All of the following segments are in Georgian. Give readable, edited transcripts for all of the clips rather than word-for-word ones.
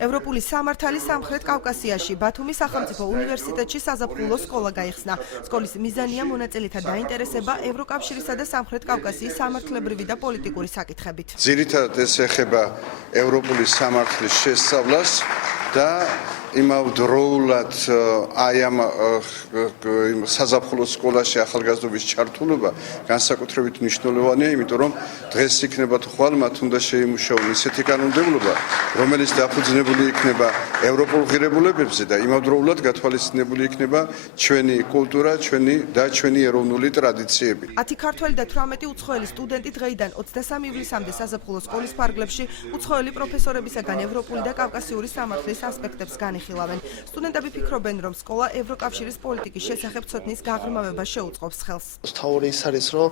ევროპული სამართალი სამხრეთ კავკასიაში ბათუმის სახელმწიფო უნივერსიტეტში საზაფხულო სკოლა გაიხსნა. სკოლის მიზანია მონაწილეთა დაინტერესება ევროკავშირისა და სამხრეთ კავკასიის სამართლებრივი და პოლიტიკური საკითხებით. ძირითადად ეს ეხება ევროპული სამართლის შესწავლას და იმავდროულად აი ამ საზაფხულო სკოლაში ახალგაზრდობის ჩართულობა განსაკუთრებით მნიშვნელოვანია, იმიტომ რომ დღეს იქნება თვალ მათ უნდა შეიმუშაონ ისეთი კანონმდებლობა, რომელიც დაფუძნებული იქნება ევროპულ ღირებულებებზე და იმავდროულად გათვალისწინებული იქნება ჩვენი კულტურა, ჩვენი ეროვნული ტრადიციები. 10 ქართველი და 18 უცხოელი სტუდენტი დღეიდან 23 ივლისამდე საზაფხულო სკოლის ფარგლებში უცხოელი პროფესორებისაგან ევროპული და კავკასიური სამართლის ასპექტებს განიხილავენ. სტუდენტები ფიქრობენ, რომ სკოლა ევროკავშირის პოლიტიკის შესახებ ცოდნის გაღრმავებას შეუწყობს ხელს. თავი ის არის, რომ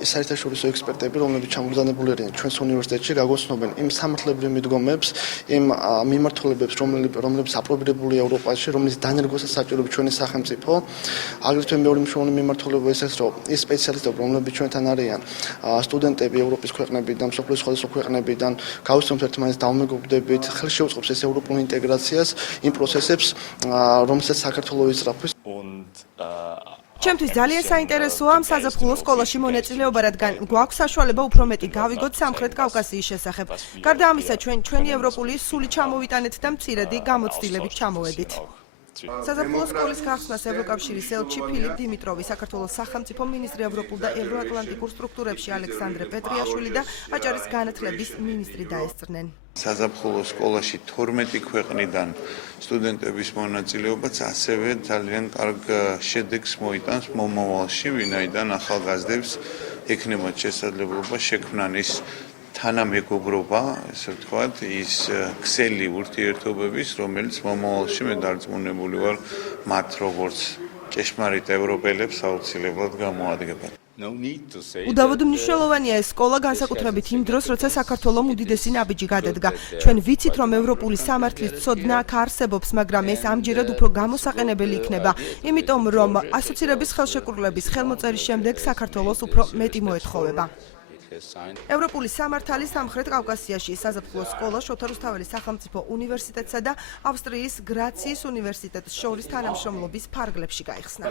ეს საერთაშორისო ექსპერტები, რომლებიც ჩამოგზავნებული არიან ჩვენს უნივერსიტეტში, გაგოცნობენ იმ სამართლებრივ მიდგომებს, იმ მიმართულებებს, რომლებიც აპრობირებულია ევროპაში, რომლის დანერგვასაც საჭიროა ჩვენი სახელმწიფო. აგრეთვე მეორე მნიშვნელოვანი მიმართულება ის არის, რომ ის სპეციალისტები, რომლებიც ჩვენთან არიან, სტუდენტები ევროპის ქვეყნებიდან, მსოფლიოს სხვადასხვა ქვეყნებიდან, გავიცნობთ ერთმანეთს დაუმეგობრდებით, ხელს შეუწყობს ეს ევროპულ ინტეგრაციას, იმ პროცესებს, რომელსაც საქართველოს ისწრაფვის. ჩემთვის ძალიან საინტერესოა ამ საზაფხულო სკოლაში მონაწილეობა, რადგან გვაქვს საშუალება უფრო მეტი გავიგოთ სამხრეთ კავკასიის შესახებ. გარდა ამისა, ჩვენი ევროპული სული ჩამოვიტანეთ და მცირედი გამოცდილებით ჩამოვედით. საზაფხულო სკოლის გახსნას ევროკავშირის ელჩი ფილიპ დიმიტროვი, საქართველოს სახელმწიფო მინისტრი ევროპულ და ევროატლანტიკურ სტრუქტურებში ალექსანდრე პეტრიაშვილი და აჭარის განათლების მინისტრი დაესწრნენ. საზაფხულო სკოლაში 12 ქვეყნიდან სტუდენტების მონაწილეობაც ასევე ძალიან კარგ შედეგს მოიტანს მომავალში, ვინაიდან ახალგაზრდებს ექნებათ შესაძლებლობა შექმნან ის თანამეგობრობა, ესე ვთქვათ, ის ქსელი ურთიერთობების, რომელიც მომავალში მე დარწმუნებული ვარ, მათ როგორც ჭეშმარიტ ევროპელებს აუცილებლად გამოადგებათ. უდავოდ მნიშვნელოვანია ეს სკოლა განსაკუთრებით იმ დროს, როცა საქართველოს უდიდესი ნაბიჯი გადადგა. ჩვენ ვიცით, რომ ევროპული სამართლის ცოდნა აქ არსებობს, მაგრამ ეს ამჯერად უფრო გამოსაყენებელი იქნება, იმიტომ რომ ასოცირების ხელშეკრულების ხელმოწერის შემდეგ საქართველოს უფრო მეტი მოეთხოვება. ევროპული სამართალი სამხრეთ კავკასიაში საზაფხულო სკოლა შოთა რუსთაველის სახელმწიფო უნივერსიტეტსა და ავსტრიის გრაციის უნივერსიტეტს შორის თანამშრომლობის ფარგლებში გაიხსნა.